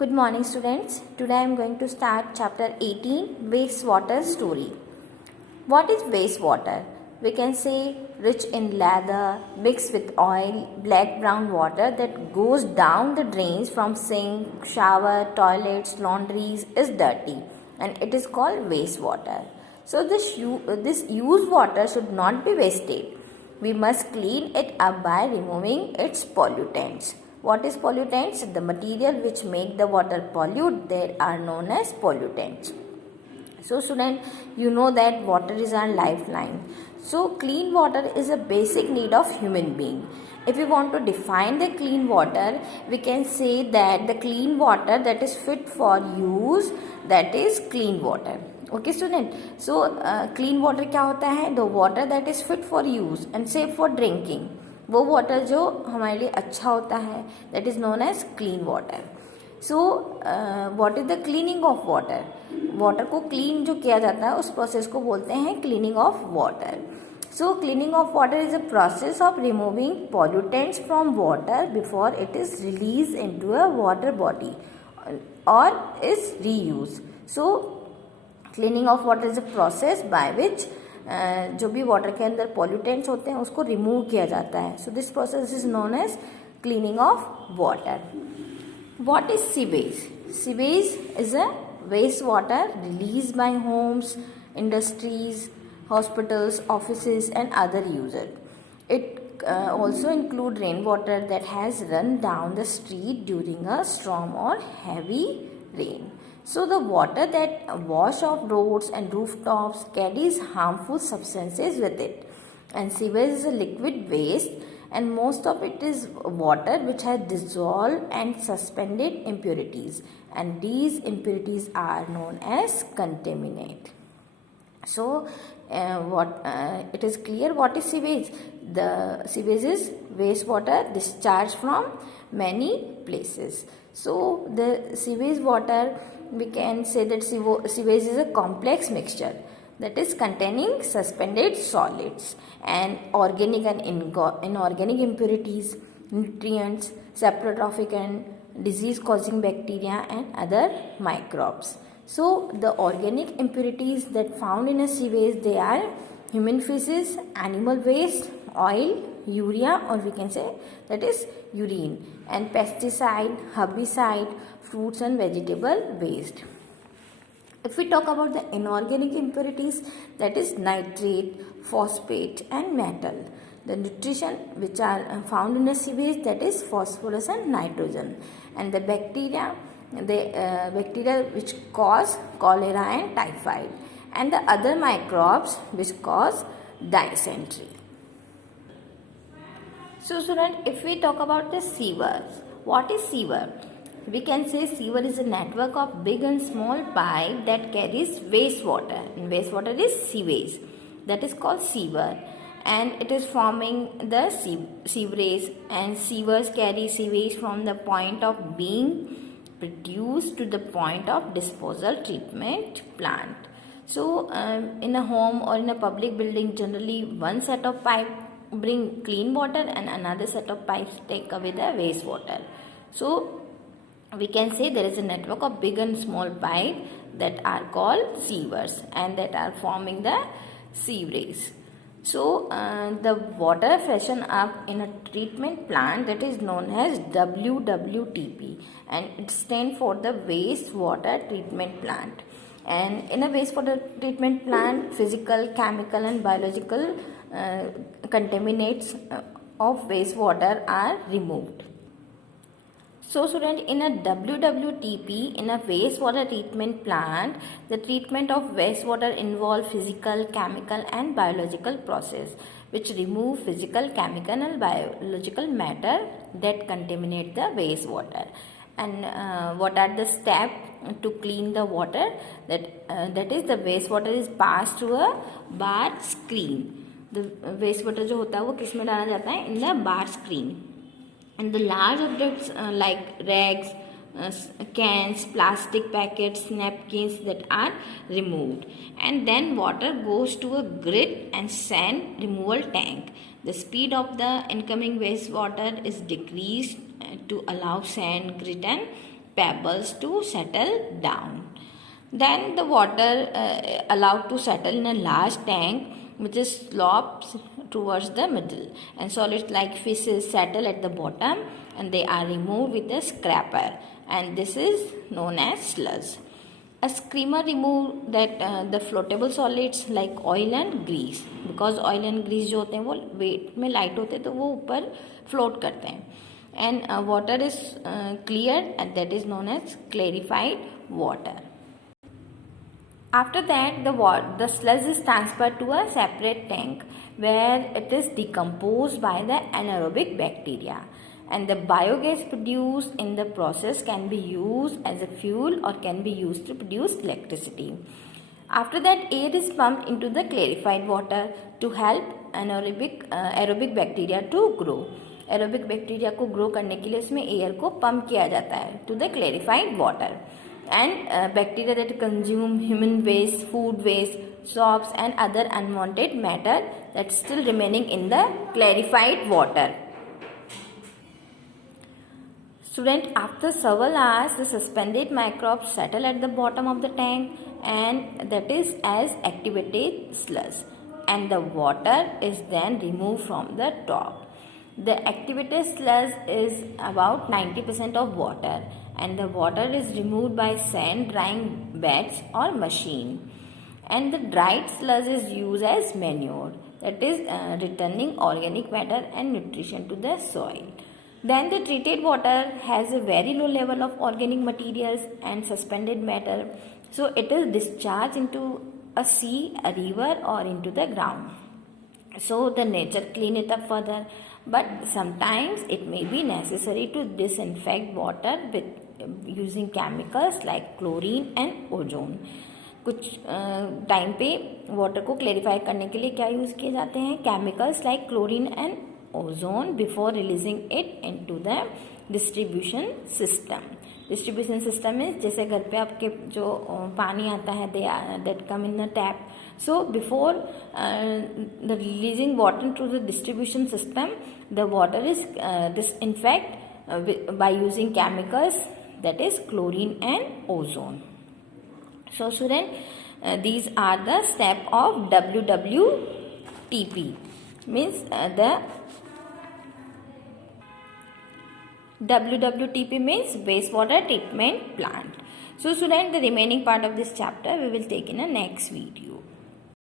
Good morning, students. Today I am going to start chapter 18, wastewater story. What is wastewater? We can say rich in lather, mixed with oil, black brown water that goes down the drains from sink, shower, toilets, laundries is dirty and it is called wastewater. So this used water should not be wasted. We must clean it up by removing its pollutants. What is pollutants? The material which make the water pollute, they are known as pollutants. So student, you know that water is our lifeline. So clean water is a basic need of human being. If we want to define the clean water, we can say that the clean water that is fit for use, that is clean water. Okay student, so clean water क्या होता है? The water that is fit for use and safe for drinking. वो water जो हमारे लिए अच्छा होता है, that is known as clean water. So what is the cleaning of water? Water को क्लीन जो किया जाता है उस प्रोसेस को बोलते हैं cleaning of water. So cleaning of water is a process of removing pollutants from water before it is release into a water body और is reuse. So cleaning of water is a process by which जो भी water के अंदर pollutants होते हैं उसको remove किया जाता है. So this process is known as cleaning of water. What is sewage? Sewage is a waste water release by homes, industries, hospitals, offices and other users. It also include rainwater that has run down the street during a storm or heavy rain. So the water that wash off roads and rooftops carries harmful substances with it. And sewage is a liquid waste and most of it is water which has dissolved and suspended impurities. And these impurities are known as contaminant. So it is clear what is sewage. The sewage is wastewater discharged from many places. So the sewage water, we can say that sewage is a complex mixture that is containing suspended solids and organic and inorganic impurities, nutrients, saprotrophic and disease causing bacteria and other microbes. So the organic impurities that found in a sewage, they are human feces, animal waste, oil, urea, or we can say that is urine, and pesticide, herbicide, fruits and vegetable waste. If we talk about the inorganic impurities, that is nitrate, phosphate and metal. The nutrition which are found in a sewage, that is phosphorus and nitrogen, and the bacteria, bacteria which cause cholera and typhoid, and the other microbes which cause dysentery. So student, if we talk about the sewers, what is sewer? We can say sewer is a network of big and small pipe that carries wastewater, and wastewater is sewage, that is called sewer, and it is forming the sewerage, and sewers carry sewage from the point of being produced to the point of disposal treatment plant. So in a home or in a public building, generally one set of pipe bring clean water and another set of pipes take away the wastewater. So we can say there is a network of big and small pipe that are called sewers and that are forming the sewerage. So the water freshen up in a treatment plant that is known as WWTP, and it stands for the wastewater treatment plant. And in a wastewater treatment plant, physical, chemical and biological contaminants of wastewater are removed. So student, in a WWTP, in a wastewater treatment plant, the treatment of wastewater involves physical, chemical and biological process which remove physical, chemical and biological matter that contaminate the wastewater. And what are the steps to clean the water? That is, the wastewater is passed through a bar screen. The wastewater जो होता है वो किस में डाला जाता है? In the bar screen. And the large objects like rags, cans, plastic packets, napkins that are removed. And then water goes to a grit and sand removal tank. The speed of the incoming wastewater is decreased to allow sand, grit and pebbles to settle down. Then the water allowed to settle in a large tank which is slopes towards the middle, and solids like fishes settle at the bottom and they are removed with a scraper, and this is known as sludge. A skimmer remove that the floatable solids like oil and grease, because oil and grease जो होते हैं वो wait में light होते हैं तो वो ऊपर फ्लोट करते हैं. And water is cleared, and that is known as clarified water. After that, the sludge is transferred to a separate tank where it is decomposed by the anaerobic bacteria, and the biogas produced in the process can be used as a fuel or can be used to produce electricity. After that, air is pumped into the clarified water to help aerobic bacteria to grow. Aerobic bacteria को grow करने के लिए उसमें air को pump किया जाता है to the clarified water. And bacteria that consume human waste, food waste, soaps and other unwanted matter that's still remaining in the clarified water. Student, after several hours, the suspended microbes settle at the bottom of the tank, and that is as activated sludge, and the water is then removed from the top. The activated sludge is about 90% of water, and the water is removed by sand drying beds or machine, and the dried sludge is used as manure, that is returning organic matter and nutrition to the soil. Then the treated water has a very low level of organic materials and suspended matter, so it is discharged into a sea, a river or into the ground. So the nature clean it up further, but sometimes it may be necessary to disinfect water with using chemicals like chlorine and ozone. कुछ time पे water को clarify करने के लिए क्या use किए जाते हैं? Chemicals like chlorine and ozone before releasing it into the distribution system. Distribution system में जैसे घर पे आपके जो पानी आता है that come in the tap. So before the releasing water to the distribution system, the water is disinfect by using chemicals, that is chlorine and ozone. So student, these are the step of WWTP, means the WWTP means wastewater treatment plant. So student, the remaining part of this chapter we will take in a next video.